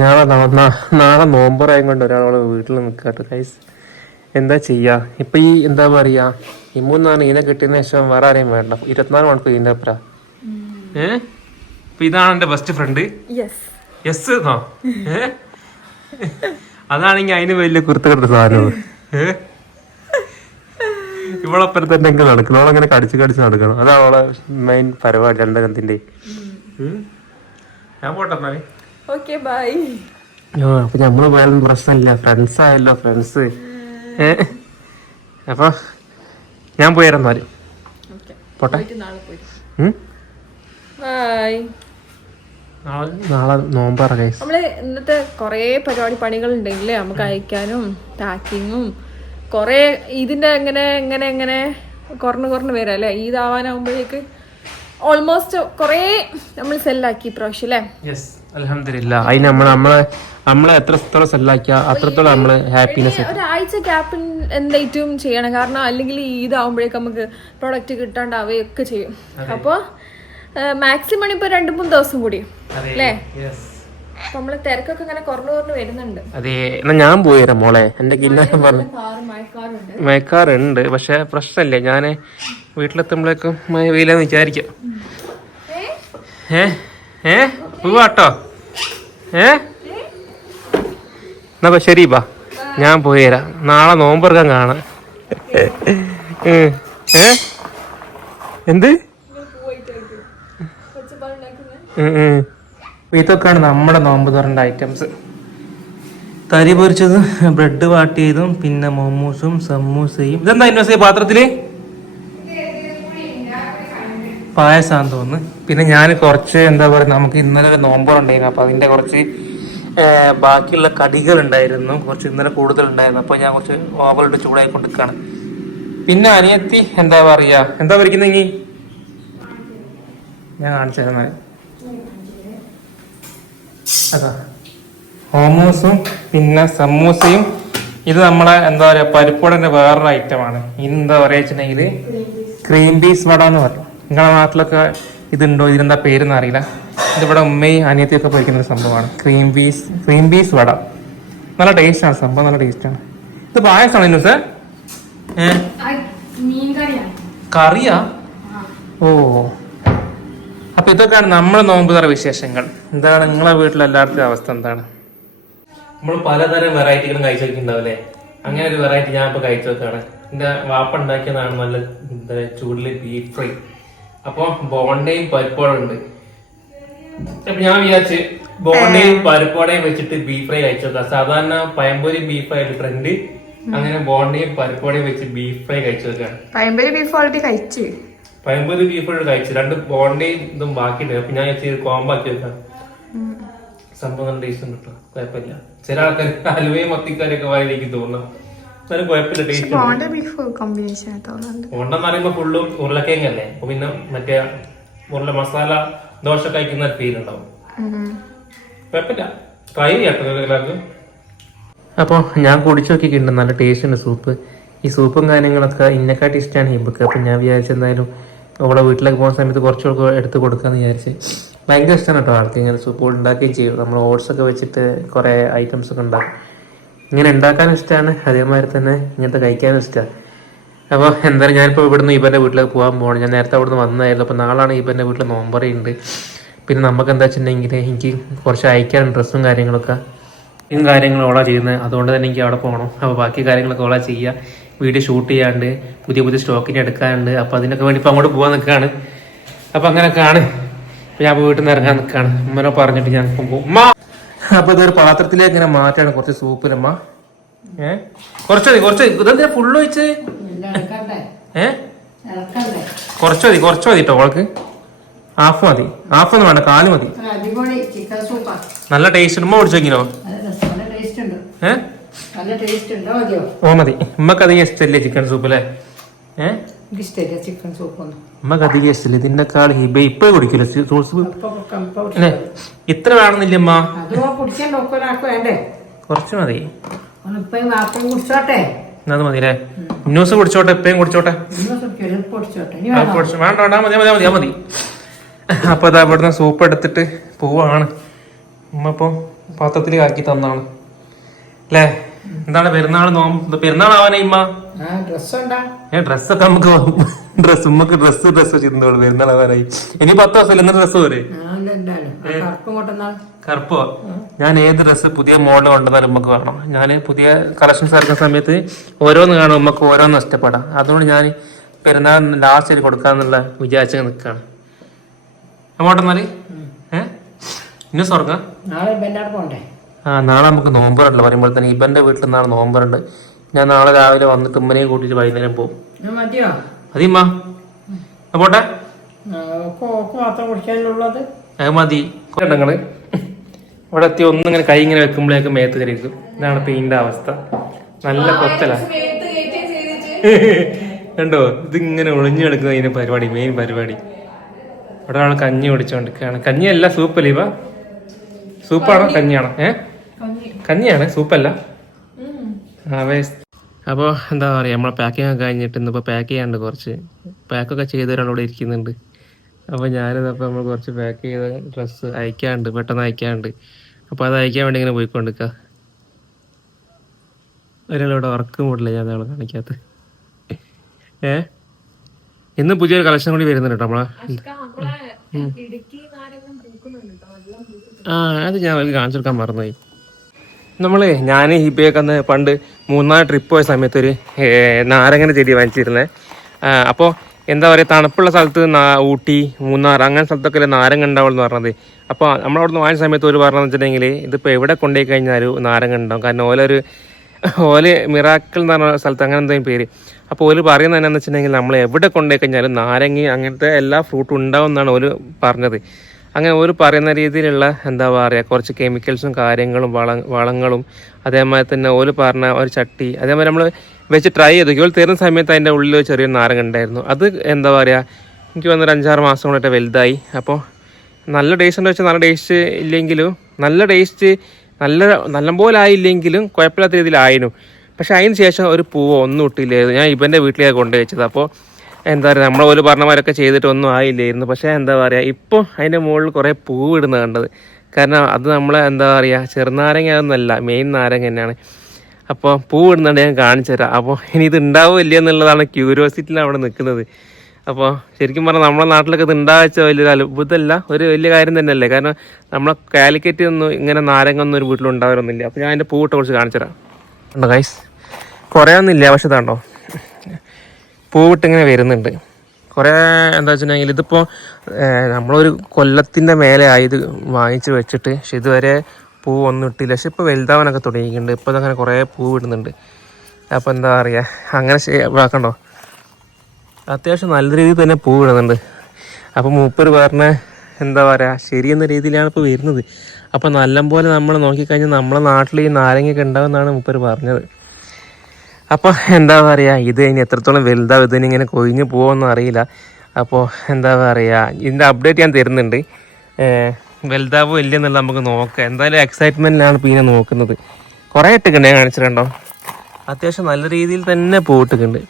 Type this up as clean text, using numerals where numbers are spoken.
നാളെ നോമ്പറായും കൊണ്ട് ഒരാളോട് വീട്ടിൽ നിൽക്കാട്ട് കൈസ്. എന്താ ചെയ്യാ ഇപ്പൊ ഈ എന്താ പറയാ ഇമ്മൂന്നാണ് ഇതിനെ കിട്ടിയതിനു ശേഷം വേറെ ആരെയും വേണ്ട. 24 മണിക്കൂർ ഇതിന്റെ അപ്പുറ. ഇപ്പൊ ഇതാണ് എന്റെ ബെസ്റ്റ് ഫ്രണ്ട്. യെസ് എന്നോ? അതാണെങ്കി അതിന് വലിയ കുരുത്തക്കെട്ട സാധനം. ഇവളപ്പുറം തന്നെ എങ്ങനെ നടക്കണം, അവളങ്ങനെ കടിച്ച് നടക്കണം. അതാണ് അവളെ മെയിൻ പരിപാടി രണ്ടെണ്ണത്തിന്റെ. ഞാൻ പോട്ടെ എന്നാല്. അപ്പൊ നമ്മള് പോയാലും പ്രശ്നമില്ല, ഫ്രണ്ട്സ് ആയല്ലോ ഫ്രണ്ട്സ്. അപ്പൊ ഞാൻ പോയിരുന്നാല് പോട്ടെ. നാളെ നോമ്പറ. നമ്മള് ഇന്നത്തെ കൊറേ പരിപാടി പണികൾ ഉണ്ടെങ്കിലേ നമുക്ക് അയക്കാനും പാക്കിങ്ങും കൊറേ ഇതിന്റെ എങ്ങനെ കുറഞ്ഞു വരാം അല്ലെ. ഈദാവാനാവുമ്പോഴേക്ക് ഓൾമോസ്റ്റ് കൊറേ നമ്മൾ സെല്ലാക്കി ഇപ്രാവശ്യം അല്ലേ. അൽഹംദുലില്ലാഹ്. അതിന് നമ്മളെ എത്രത്തോളം സെല്ലാക്കിയ അത്രത്തോളം നമ്മള് ഹാപ്പിനെസ്. ഒരാഴ്ച ഗ്യാപ്പ് എന്തായിട്ടും ചെയ്യണം, കാരണം അല്ലെങ്കിൽ ഈദാവുമ്പോഴേക്ക് നമുക്ക് പ്രൊഡക്റ്റ് കിട്ടാണ്ടാവുകയൊക്കെ ചെയ്യും. അപ്പൊ മാക്സിമം ഇപ്പൊ 2-3 ദിവസം കൂടി അല്ലേ. നമ്മള് തിരക്കൊക്കെ ഇങ്ങനെ കുറഞ്ഞു വരുന്നുണ്ട്. അതെ, എന്നാ ഞാൻ പോയിരാ മോളെ. എന്റെ കിന്നാരം പറഞ്ഞു മയക്കാറുണ്ട്, പക്ഷെ പ്രശ്നമില്ല. ഞാന് വീട്ടിലെത്തുമ്പോഴേക്കും മഴ വെയിലെന്ന് വിചാരിക്കാം. പോവാട്ടോ. എന്നാ ശരി ബാ, ഞാൻ പോയിരാ. നാളെ നോമ്പറക്കാൻ കാണാം. എന്ത് ഇതൊക്കെയാണ് നമ്മുടെ നോമ്പ് തുറണ്ട ഐറ്റംസ്. തരി പൊരിച്ചതും ബ്രെഡ് വാട്ടിയതും പിന്നെ മോമോസും സമൂസയും. ഇതെന്താ ഇൻവെസ്റ്റ് പാത്രത്തില്? പായസാന്ന് തോന്നുന്നു. പിന്നെ ഞാൻ കുറച്ച് എന്താ പറയുക, നമുക്ക് ഇന്നലെ ഒരു നോമ്പുണ്ടായിരുന്നു. അപ്പൊ അതിന്റെ കുറച്ച് ബാക്കിയുള്ള കടികൾ ഉണ്ടായിരുന്നു, കുറച്ച് ഇന്നലെ കൂടുതൽ ഉണ്ടായിരുന്നു. അപ്പൊ ഞാൻ കുറച്ച് ഓവറിട്ട് ചൂടായി കൊണ്ടിരിക്കുകയാണ്. പിന്നെ അനിയത്തി എന്താ പറയാ, എന്താ പരിക്കുന്നെങ്കി ഞാൻ കാണിച്ചു തരുന്ന അതാ മോമോസും പിന്നെ സമൂസയും. ഇത് നമ്മളെ എന്താ പറയാ പരിപ്പുവടന്റെ വേറൊരു ഐറ്റമാണ്. ഇതെന്താ പറയാ വെച്ചിട്ടുണ്ടെങ്കിൽ ക്രീം പീസ് വട എന്ന് പറയും. നിങ്ങളുടെ നാട്ടിലൊക്കെ ഇതുണ്ടോ, ഇതിനെന്താ പേരെന്ന് അറിയില്ല. ഇതിവിടെ ഉമ്മയും അനിയത്തിയൊക്കെ പൊരിക്കുന്ന സംഭവമാണ് ക്രീം പീസ് വട. നല്ല ടേസ്റ്റാണ് സംഭവം, നല്ല ടേസ്റ്റാണ്. ഇത് പായസമാണോ ഇന്നത്തെ? കറിയാ? ഓ, അപ്പൊ ഇതൊക്കെയാണ് നമ്മളെ നോമ്പ് തറ വിശേഷങ്ങൾ. എന്താണ് നിങ്ങളെ വീട്ടിലെല്ലാവരുടെ അവസ്ഥ എന്താണ്? നമ്മൾ പലതരം വെറൈറ്റികളും കഴിച്ചു വെക്കുന്നുണ്ടാവില്ലേ. അങ്ങനെ ഒരു വെറൈറ്റി ഞാൻ ഇപ്പൊ കഴിച്ചു വെക്കാണ്. എന്റെ വാപ്പ ഉണ്ടാക്കിയതാണ് നല്ല ചൂടില് ബീഫ് ഫ്രൈ. അപ്പൊ ബോണ്ടയും പരിപ്പോടും ഉണ്ട്. അപ്പൊ ഞാൻ വിചാരിച്ച് ബോണ്ടയും പരിപ്പോടയും വെച്ചിട്ട് ബീഫ് ഫ്രൈ കഴിച്ചു വെക്കാം. സാധാരണ പയമ്പൊരി ബീഫ് ഫ്രൈ ട്രെൻഡ്, അങ്ങനെ ബോണ്ടയും പരിപ്പോടയും വെച്ച് ബീഫ് ഫ്രൈ കഴിച്ചു വെക്കാണ്. പയമ്പൊരി ബീഫ് ഓൾറെഡി കഴിച്ചു. പയമ്പൊരി ബീഫ് ഫ്രൈ കഴിച്ചു, 2 ബോണ്ടയും ഇതും ബാക്കിയുണ്ട്. അപ്പൊ ഞാൻ കോമ്പാക്കി വെക്കാം. സംഭവം നല്ല ടേസ്റ്റ് ഉണ്ട് കേട്ടോ, കുഴപ്പമില്ല. ചില ആൾക്കാർ ഹലുവയും മത്തിക്കാരൊക്കെ വായിലേക്ക് തോന്നാം, എന്നാലും കുഴപ്പമില്ല, ടേസ്റ്റ്. ബോണ്ടെന്ന് പറയുമ്പോ ഫുള്ളും ഉരുളക്കിഴങ്ങല്ലേ. അപ്പൊ പിന്നെ മറ്റേ മസാല ദോശ കഴിക്കുന്ന ഫീൽ ഉണ്ടാവും. കുഴപ്പമില്ല, ട്രൈ ചെയ്യാട്ടോ എല്ലാവർക്കും. അപ്പോൾ ഞാൻ കുടിച്ചു നോക്കിയിട്ടുണ്ട്, നല്ല ടേസ്റ്റ് ഉണ്ട് സൂപ്പ്. ഈ സൂപ്പും കാര്യങ്ങളൊക്കെ ഇന്നെക്കാട്ടി ഇഷ്ടമാണ് ഹിബക്ക്. അപ്പം ഞാൻ വിചാരിച്ചു എന്തായാലും ഓളെ വീട്ടിലേക്ക് പോകുന്ന സമയത്ത് കുറച്ചുകൂടെ എടുത്ത് കൊടുക്കാമെന്ന് വിചാരിച്ച്. ഭയങ്കര ഇഷ്ടമാണ് കേട്ടോ ആൾക്ക് ഇങ്ങനെ സൂപ്പ് ഉണ്ടാക്കുകയും ചെയ്യും. നമ്മൾ ഓട്സൊക്കെ വെച്ചിട്ട് കുറേ ഐറ്റംസ് ഒക്കെ ഉണ്ടാക്കും. ഇങ്ങനെ ഉണ്ടാക്കാനും ഇഷ്ടമാണ്, അതേമാതിരി തന്നെ ഇങ്ങനത്തെ കഴിക്കാനും ഇഷ്ടമാണ്. അപ്പോൾ എന്തായാലും ഞാനിപ്പോൾ ഇവിടുന്ന് ഇവൻ്റെ വീട്ടിലേക്ക് പോകാൻ പോകണം. ഞാൻ നേരത്തെ അവിടുന്ന് വന്നതായിരുന്നു. അപ്പോൾ നാളാണ് ഇവൻ്റെ വീട്ടിൽ നോമ്പറയുണ്ട്. പിന്നെ നമുക്ക് എന്താ വെച്ചിട്ടുണ്ടെങ്കിൽ എനിക്ക് കുറച്ച് അയക്കാൻ ഡ്രസ്സും കാര്യങ്ങളൊക്കെ കാര്യങ്ങളും ഓളാ ചെയ്യുന്നത്. അതുകൊണ്ട് തന്നെ എനിക്ക് അവിടെ പോകണം. അപ്പോൾ ബാക്കി കാര്യങ്ങളൊക്കെ ഓളാ ചെയ്യുക. വീഡിയോ ഷൂട്ട് ചെയ്യാണ്ട് പുതിയ സ്റ്റോക്കിന് എടുക്കാനുണ്ട്. അപ്പോൾ അതിനൊക്കെ വേണ്ടി ഇപ്പോൾ അങ്ങോട്ട് പോകാൻ നിൽക്കുകയാണ്. അപ്പോൾ അങ്ങനെയൊക്കെയാണ്. അപ്പോൾ ഞാൻ വീട്ടിൽ നിന്ന് ഇറങ്ങാൻ നിൽക്കുകയാണ്. ഉമ്മനെ പറഞ്ഞിട്ട് ഞാൻ പോകും. ഉമ്മ അപ്പോൾ ഇതൊരു പാത്രത്തിലേക്ക് ഇങ്ങനെ മാറ്റാണ് കുറച്ച് സൂപ്പിലമ്മ. കുറച്ച് മതി ഇതെന്താ ഫുള്ള് ഒഴിച്ച്? കുറച്ച് മതി കേട്ടോ. അവൾക്ക് ഹാഫ് മതി. ഹാഫൊന്നും വേണ്ട, 1/4 മതി. നല്ല ടേസ്റ്റ്. ഉമ്മ കുടിച്ചെങ്കിലോ? ഓ മതി. ഉമ്മക്ക് അധികം ഇഷ്ടല്ലേ ചിക്കൻ സൂപ്പ് അല്ലേ? ഉമ്മക്ക് അധികം ഇഷ്ടല്ലേ ഇതിനെക്കാൾ. ഹിബ ഇപ്പൊ കുടിക്കില്ല സൂപ്പ്. ഇത്ര വേണമെന്നില്ല അമ്മ, കുറച്ച് മതി. അത് മതി അല്ലേ? ന്യൂസ് കുടിച്ചോട്ടെ, ഇപ്പയും കുടിച്ചോട്ടെ. വേണ്ട മതി. അപ്പൊ അതാ ഇവിടുന്ന് സൂപ്പ് എടുത്തിട്ട് പോവാണ്. ഉമ്മ ഇപ്പൊ പാത്രത്തിൽ ആക്കി തന്നാണ് അല്ലേ? എന്താണ് പെരുന്നാൾ പെരുന്നാളാവാനാ ഇമ്മ? ഡ്രസ്സൊക്കെ നമുക്ക് ഡ്രസ്സ് ചെയ്തോളൂ. പെരുന്നാളാവാനായി ഇനി 10 ദിവസം ഇന്ന് ഡ്രസ്സ് പോരെ? കറുപ്പോ? ഞാൻ ഏത് ഡ്രസ്സ് പുതിയ മോഡൽ കൊണ്ടുവന്നാലും ഉമ്മക്ക് വേണം. ഞാൻ പുതിയ കളക്ഷൻസ് ഇറക്കുന്ന സമയത്ത് ഓരോന്ന് കാണും, ഉമ്മക്ക് ഓരോന്ന് ഇഷ്ടപ്പെടാം. അതുകൊണ്ട് ഞാൻ പെരുന്നാൾ ലാസ്റ്റ് കൊടുക്കാന്നുള്ള വിചാരിച്ച നിൽക്കാണ്. അങ്ങോട്ടെന്നാല് ഇന്ന് സ്വർഗം നാളെ നമുക്ക് നോമ്പറുണ്ടല്ലോ. പറയുമ്പോൾ തന്നെ ഇവന്റെ വീട്ടിൽ നാളെ നോമ്പറുണ്ട്. ഞാൻ നാളെ രാവിലെ വന്നിട്ട് ഉമ്മനെയും കൂട്ടിട്ട് വൈകുന്നേരം പോകും. മതിമ്മ പോട്ടെ, അത് മതി. ഞങ്ങള് ഇവിടെ എത്തി ഒന്നിങ്ങനെ കൈ ഇങ്ങനെ വെക്കുമ്പോഴേക്ക് മേത്ത് കയറിയിരിക്കും. ഇതാണ് പെയിന്റെ അവസ്ഥ. നല്ല കൊത്തല കണ്ടോ? ഇതിങ്ങനെ ഒളിഞ്ഞു കിടക്കുന്ന ഇതിന്റെ പരിപാടി, മെയിൻ പരിപാടി. ഇവിടെ ആൾ കഞ്ഞി കുടിച്ചോണ്ടിരിക്കുകയാണ്. കഞ്ഞിയല്ല, സൂപ്പല്ലേ ഇവ? സൂപ്പാണോ കഞ്ഞിയാണോ? കഞ്ഞിയാണ്, സൂപ്പല്ല. അപ്പോൾ എന്താ പറയുക, നമ്മളെ പാക്കിംഗ് ഒക്കെ കഴിഞ്ഞിട്ട് ഇന്നിപ്പോൾ പാക്ക് ചെയ്യാണ്ട് കുറച്ച് പാക്കൊക്കെ ചെയ്തവരാണ് ഇവിടെ ഇരിക്കുന്നുണ്ട്. അപ്പോൾ ഞാനിതപ്പോൾ നമ്മൾ കുറച്ച് പാക്ക് ചെയ്ത ഡ്രസ്സ് അയക്കാണ്ട്, പെട്ടെന്ന് അയക്കാണ്ട്. അപ്പോൾ അത് അയക്കാൻ വേണ്ടി ഇങ്ങനെ പോയിക്കൊണ്ടിരിക്കുക. ഒരാളിവിടെ വർക്ക് മൂടില്ല, ഞാൻ നമ്മളെ കാണിക്കാത്ത. ഇന്ന് പുതിയൊരു കളക്ഷൻ കൂടി വരുന്നുണ്ട് കേട്ടോ നമ്മളെ. അത് ഞാൻ കാണിച്ചു കൊടുക്കാൻ മറന്നുപോയി. ഞാൻ ഹിബയൊക്കെ അന്ന് പണ്ട് 3-4 ട്രിപ്പ് പോയ സമയത്ത് ഒരു നാരങ്ങൻ്റെ ചെടി വാങ്ങിച്ചിരുന്നേ. അപ്പോൾ എന്താ പറയുക, തണുപ്പുള്ള സ്ഥലത്ത് ഊട്ടി, മൂന്നാർ അങ്ങനെ സ്ഥലത്തൊക്കെ നാരങ്ങ ഉണ്ടാവുള്ളൂ എന്ന് പറഞ്ഞത്. അപ്പോൾ നമ്മളവിടുന്ന് വാങ്ങിച്ച സമയത്ത് ഒരു പറഞ്ഞതെന്ന് വെച്ചിട്ടുണ്ടെങ്കിൽ ഇതിപ്പോൾ എവിടെ കൊണ്ടുപോയി കഴിഞ്ഞാലും നാരങ്ങ ഉണ്ടാവും. കാരണം ഓല് മിറാക്കിൾ എന്ന് പറഞ്ഞ സ്ഥലത്ത് അങ്ങനെ എന്തെങ്കിലും പേര്. അപ്പോൾ ഓല് പറയുന്നത് എന്നാന്ന് വെച്ചിട്ടുണ്ടെങ്കിൽ നമ്മൾ എവിടെ കൊണ്ടുപോയി കഴിഞ്ഞാലും നാരങ്ങ അങ്ങനത്തെ എല്ലാ ഫ്രൂട്ടും ഉണ്ടാവും എന്നാണ് ഓല് പറഞ്ഞത്. അങ്ങനെ ഒരു പറയുന്ന രീതിയിലുള്ള എന്താ പറയുക, കുറച്ച് കെമിക്കൽസും കാര്യങ്ങളും വളങ്ങളും അതേമാതിരി തന്നെ ഓല് പറഞ്ഞ ഒരു ചട്ടി അതേമാതിരി നമ്മൾ വെച്ച് ട്രൈ ചെയ്തു. ഇവൾ തരുന്ന സമയത്ത് അതിൻ്റെ ഉള്ളിൽ ചെറിയൊരു നാരങ്ങ ഉണ്ടായിരുന്നു. അത് എന്താ പറയുക, എനിക്ക് വന്നൊരു 5-6 മാസം കൊണ്ടിട്ട് വലുതായി. അപ്പോൾ നല്ല ടേസ്റ്റ് ഉണ്ടോ വെച്ചാൽ നല്ല ടേസ്റ്റ് ഇല്ലെങ്കിലും നല്ലപോലെ ആയില്ലെങ്കിലും കുഴപ്പമില്ലാത്ത രീതിയിലായിരുന്നു. പക്ഷെ അതിന് ശേഷം ഒരു പൂവോ ഒന്നും ഇട്ടില്ലായിരുന്നു. ഞാൻ ഇവൻ്റെ വീട്ടിലേക്ക് കൊണ്ടുപോയി വെച്ചത്. അപ്പോൾ എന്താ പറയുക, നമ്മൾ ഒരു പറഞ്ഞമാരൊക്കെ ചെയ്തിട്ടൊന്നും ആയില്ലായിരുന്നു. പക്ഷേ എന്താ പറയുക, ഇപ്പോൾ അതിൻ്റെ മുകളിൽ കുറേ പൂവ് ഇടുന്ന കണ്ടത്. കാരണം അത് നമ്മളെ എന്താ പറയുക, ചെറുനാരങ്ങ അതൊന്നുമല്ല, മെയിൻ നാരങ്ങ തന്നെയാണ്. അപ്പോൾ പൂവ് ഇടുന്നുണ്ട്, ഞാൻ കാണിച്ചു തരാം. അപ്പോൾ ഇനി ഇത് ഉണ്ടാവോ ഇല്ല എന്നുള്ളതാണ് ക്യൂരിയോസിറ്റിയിലാണ് അവിടെ നിൽക്കുന്നത്. അപ്പോൾ ശരിക്കും പറഞ്ഞാൽ നമ്മളെ നാട്ടിലൊക്കെ ഇത് ഉണ്ടാവച്ച വലിയൊരു അത്ഭുതമല്ല, ഒരു വലിയ കാര്യം തന്നെയല്ലേ. കാരണം നമ്മളെ കാലിക്കറ്റ് ഒന്നും ഇങ്ങനെ നാരങ്ങ ഒന്നും ഒരു വീട്ടിലുണ്ടാവാറൊന്നുമില്ല. അപ്പോൾ ഞാൻ അതിൻ്റെ പൂവിട്ട് കുറച്ച് കാണിച്ചു തരാം. ഉണ്ടോ ഗൈസ്, കുറേ ഒന്നുമില്ല, പക്ഷെ ഇതാണ്ടോ പൂവിട്ടിങ്ങനെ വരുന്നുണ്ട് കുറേ. എന്താ വെച്ചിട്ടുണ്ടെങ്കിൽ ഇതിപ്പോൾ നമ്മളൊരു കൊല്ലത്തിൻ്റെ മേലെ ആയത് വാങ്ങിച്ച് വെച്ചിട്ട്, പക്ഷെ ഇതുവരെ പൂവൊന്നും ഇട്ടില്ല. പക്ഷെ ഇപ്പോൾ വലുതാവാനൊക്കെ തുടങ്ങിയിട്ടുണ്ട്. ഇപ്പോൾ അങ്ങനെ കുറേ പൂവ് ഇടുന്നുണ്ട്. അപ്പോൾ എന്താ പറയുക, അങ്ങനെ ആക്കണ്ടോ, അത്യാവശ്യം നല്ല രീതിയിൽ തന്നെ പൂവ് ഇടുന്നുണ്ട്. അപ്പോൾ മൂപ്പര് പറഞ്ഞ എന്താ പറയുക, ശരിയെന്ന രീതിയിലാണ് ഇപ്പോൾ വരുന്നത്. അപ്പോൾ നല്ലപോലെ നമ്മൾ നോക്കിക്കഴിഞ്ഞാൽ നമ്മളെ നാട്ടിൽ ഈ നാരങ്ങയൊക്കെ ഉണ്ടാവുമെന്നാണ് മൂപ്പര് പറഞ്ഞത്. അപ്പോൾ എന്താ പറയുക, ഇത് ഇനി എത്രത്തോളം വലുതാവും, ഇതിനിങ്ങനെ കൊഴിഞ്ഞ് പോകുമെന്നും അറിയില്ല. അപ്പോൾ എന്താ പറയുക, ഇതിൻ്റെ അപ്ഡേറ്റ് ഞാൻ തരുന്നുണ്ട്. വലുതാവോ ഇല്ലെന്നുള്ള നമുക്ക് നോക്കാം. എന്തായാലും എക്സൈറ്റ്മെൻറ്റിലാണ് ഇപ്പോൾ ഇതിനെ നോക്കുന്നത്. കുറേ ഇട്ടിട്ടുണ്ട്, ഞാൻ കാണിച്ചിട്ടുണ്ടോ, അത്യാവശ്യം നല്ല രീതിയിൽ തന്നെ പൂവിട്ടിട്ടുണ്ട്.